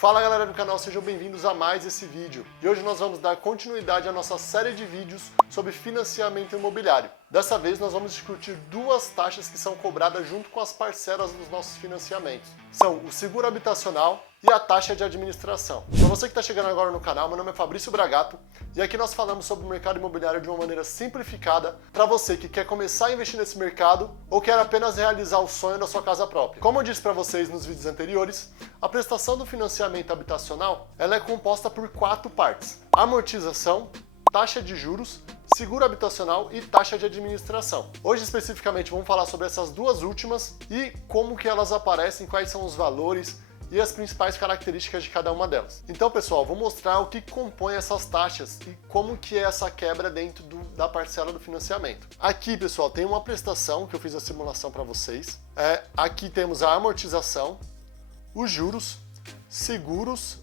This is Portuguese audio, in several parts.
Fala galera do canal, sejam bem-vindos a mais esse vídeo. E hoje nós vamos dar continuidade à nossa série de vídeos sobre financiamento imobiliário. Dessa vez nós vamos discutir duas taxas que são cobradas junto com as parcelas dos nossos financiamentos. São o seguro habitacional e a taxa de administração. Para você que está chegando agora no canal, meu nome é Fabrício Bragato e aqui nós falamos sobre o mercado imobiliário de uma maneira simplificada para você que quer começar a investir nesse mercado ou quer apenas realizar o sonho da sua casa própria. Como eu disse para vocês nos vídeos anteriores, a prestação do financiamento habitacional ela é composta por 4 partes: amortização, taxa de juros, seguro habitacional e taxa de administração. Hoje especificamente vamos falar sobre essas duas últimas e como que elas aparecem, quais são os valores e as principais características de cada uma delas. Então, pessoal, vou mostrar o que compõe essas taxas e como que é essa quebra dentro da parcela do financiamento. Aqui, pessoal, tem uma prestação que eu fiz a simulação para vocês. Aqui temos a amortização, os juros, seguros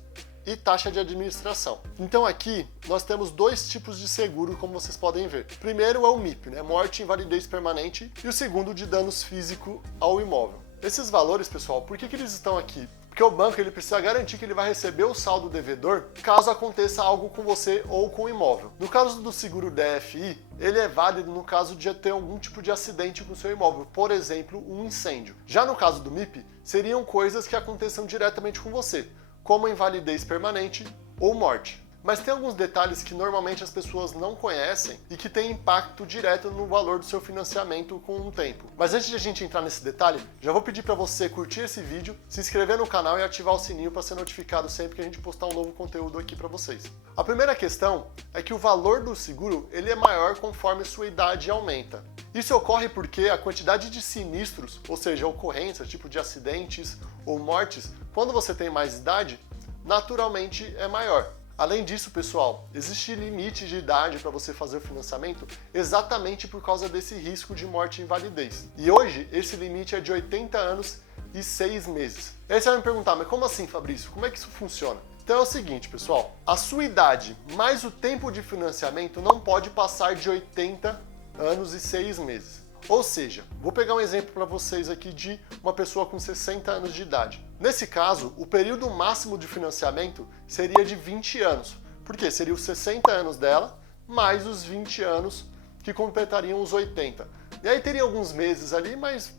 e taxa de administração. Então aqui nós temos dois tipos de seguro, como vocês podem ver. O primeiro é o MIP, morte e invalidez permanente, e o segundo de danos físicos ao imóvel. Esses valores, pessoal, por que eles estão aqui? Porque o banco ele precisa garantir que ele vai receber o saldo devedor caso aconteça algo com você ou com o imóvel. No caso do seguro DFI, ele é válido no caso de ter algum tipo de acidente com o seu imóvel, por exemplo, um incêndio. Já no caso do MIP, seriam coisas que aconteçam diretamente com você, como invalidez permanente ou morte. Mas tem alguns detalhes que normalmente as pessoas não conhecem e que têm impacto direto no valor do seu financiamento com o tempo. Mas antes de a gente entrar nesse detalhe, já vou pedir para você curtir esse vídeo, se inscrever no canal e ativar o sininho para ser notificado sempre que a gente postar um novo conteúdo aqui para vocês. A primeira questão é que o valor do seguro ele é maior conforme a sua idade aumenta. Isso ocorre porque a quantidade de sinistros, ou seja, ocorrências, tipo de acidentes ou mortes, quando você tem mais idade, naturalmente é maior. Além disso, pessoal, existe limite de idade para você fazer o financiamento exatamente por causa desse risco de morte e invalidez. E hoje, esse limite é de 80 anos e 6 meses. Aí você vai me perguntar, mas como assim, Fabrício? Como é que isso funciona? Então é o seguinte, pessoal, a sua idade mais o tempo de financiamento não pode passar de 80 anos e 6 meses. Ou seja, vou pegar um exemplo para vocês aqui de uma pessoa com 60 anos de idade. Nesse caso, o período máximo de financiamento seria de 20 anos, porque seria os 60 anos dela, mais os 20 anos que completariam os 80. E aí teria alguns meses ali, mas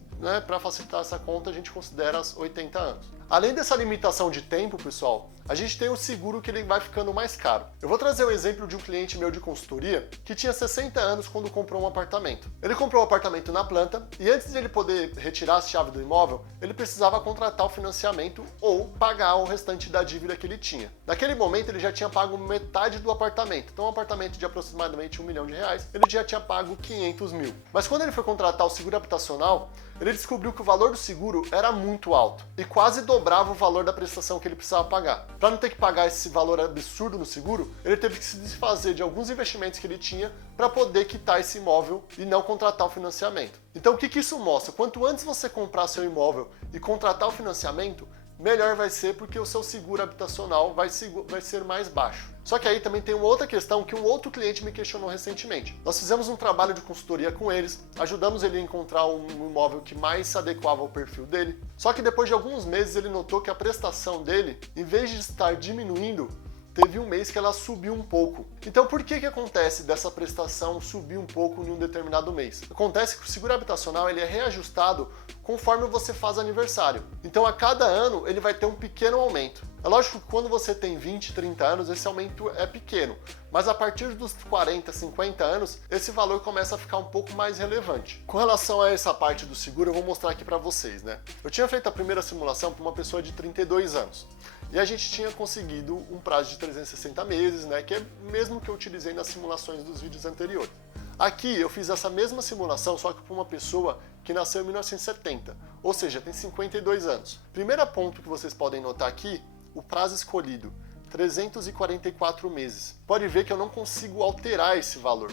para facilitar essa conta a gente considera os 80 anos. Além dessa limitação de tempo, pessoal, a gente tem o seguro que ele vai ficando mais caro. Eu vou trazer o exemplo de um cliente meu de consultoria que tinha 60 anos quando comprou um apartamento. Ele comprou um apartamento na planta e antes de ele poder retirar a chave do imóvel, ele precisava contratar o financiamento ou pagar o restante da dívida que ele tinha. Naquele momento ele já tinha pago metade do apartamento. Então um apartamento de aproximadamente R$1 milhão, ele já tinha pago 500 mil. Mas quando ele foi contratar o seguro habitacional, ele descobriu que o valor do seguro era muito alto e quase dobrava o valor da prestação que ele precisava pagar. Para não ter que pagar esse valor absurdo no seguro, ele teve que se desfazer de alguns investimentos que ele tinha para poder quitar esse imóvel e não contratar o financiamento. Então o que isso mostra? Quanto antes você comprar seu imóvel e contratar o financiamento, melhor vai ser porque o seu seguro habitacional vai ser mais baixo. Só que aí também tem uma outra questão que um outro cliente me questionou recentemente. Nós fizemos um trabalho de consultoria com eles, ajudamos ele a encontrar um imóvel que mais se adequava ao perfil dele. Só que depois de alguns meses ele notou que a prestação dele, em vez de estar diminuindo, teve um mês que ela subiu um pouco. Então por que acontece dessa prestação subir um pouco em um determinado mês? Acontece que o seguro habitacional ele é reajustado conforme você faz aniversário. Então a cada ano ele vai ter um pequeno aumento. É lógico que quando você tem 20, 30 anos, esse aumento é pequeno. Mas a partir dos 40, 50 anos, esse valor começa a ficar um pouco mais relevante. Com relação a essa parte do seguro, eu vou mostrar aqui para vocês, Eu tinha feito a primeira simulação para uma pessoa de 32 anos. E a gente tinha conseguido um prazo de 360 meses, que é o mesmo que eu utilizei nas simulações dos vídeos anteriores. Aqui eu fiz essa mesma simulação, só que para uma pessoa que nasceu em 1970, ou seja, tem 52 anos. Primeiro ponto que vocês podem notar aqui, o prazo escolhido, 344 meses. Pode ver que eu não consigo alterar esse valor.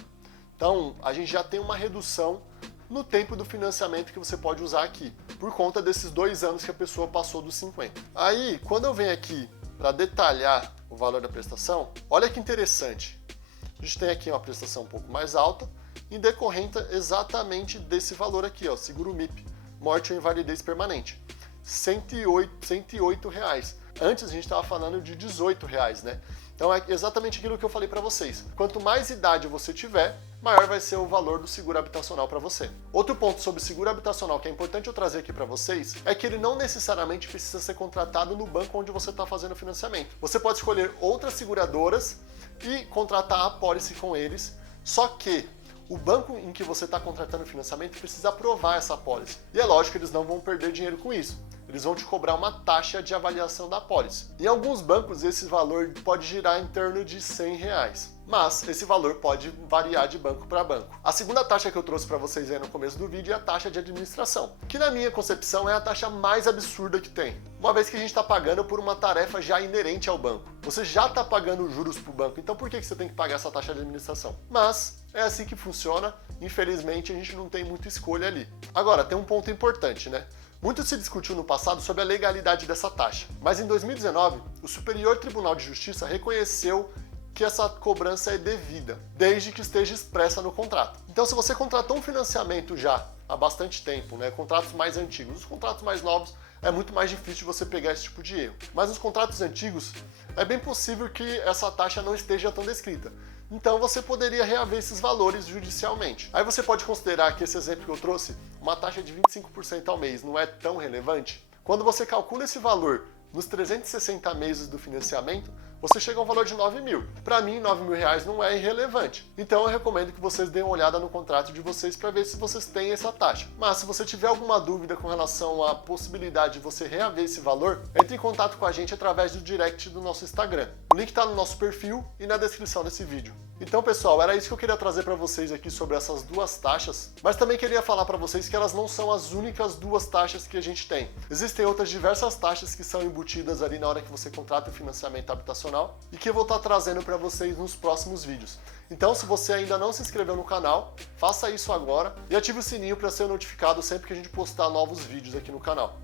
Então, a gente já tem uma redução no tempo do financiamento que você pode usar aqui, por conta desses 2 anos que a pessoa passou dos 50. Aí, quando eu venho aqui para detalhar o valor da prestação, olha que interessante. A gente tem aqui uma prestação um pouco mais alta, em decorrência exatamente desse valor aqui, seguro MIP, morte ou invalidez permanente. R$ 108. Antes a gente estava falando de R$18, né? Então é exatamente aquilo que eu falei para vocês. Quanto mais idade você tiver, maior vai ser o valor do seguro habitacional para você. Outro ponto sobre seguro habitacional que é importante eu trazer aqui para vocês é que ele não necessariamente precisa ser contratado no banco onde você está fazendo o financiamento. Você pode escolher outras seguradoras e contratar a pólice com eles, só que o banco em que você está contratando o financiamento precisa aprovar essa pólice. E é lógico que eles não vão perder dinheiro com isso. Eles vão te cobrar uma taxa de avaliação da pólice. Em alguns bancos, esse valor pode girar em torno de R$100, mas esse valor pode variar de banco para banco. A segunda taxa que eu trouxe para vocês aí no começo do vídeo é a taxa de administração, que na minha concepção é a taxa mais absurda que tem. Uma vez que a gente está pagando por uma tarefa já inerente ao banco. Você já está pagando juros para o banco, então por que você tem que pagar essa taxa de administração? Mas é assim que funciona, infelizmente a gente não tem muita escolha ali. Agora, tem um ponto importante, né? Muito se discutiu no passado sobre a legalidade dessa taxa, mas em 2019, o Superior Tribunal de Justiça reconheceu que essa cobrança é devida, desde que esteja expressa no contrato. Então, se você contratou um financiamento já há bastante tempo, né, contratos mais antigos, os contratos mais novos é muito mais difícil de você pegar esse tipo de erro. Mas nos contratos antigos, é bem possível que essa taxa não esteja tão descrita. Então você poderia reaver esses valores judicialmente. Aí você pode considerar que esse exemplo que eu trouxe, uma taxa de 25% ao mês, não é tão relevante? Quando você calcula esse valor nos 360 meses do financiamento, você chega a um valor de R$9.000. Para mim, R$9.000 não é irrelevante. Então eu recomendo que vocês deem uma olhada no contrato de vocês para ver se vocês têm essa taxa. Mas se você tiver alguma dúvida com relação à possibilidade de você reaver esse valor, entre em contato com a gente através do direct do nosso Instagram. O link está no nosso perfil e na descrição desse vídeo. Então, pessoal, era isso que eu queria trazer para vocês aqui sobre essas duas taxas, mas também queria falar para vocês que elas não são as únicas duas taxas que a gente tem. Existem outras diversas taxas que são embutidas ali na hora que você contrata o financiamento habitacional e que eu vou estar trazendo para vocês nos próximos vídeos. Então, se você ainda não se inscreveu no canal, faça isso agora e ative o sininho para ser notificado sempre que a gente postar novos vídeos aqui no canal.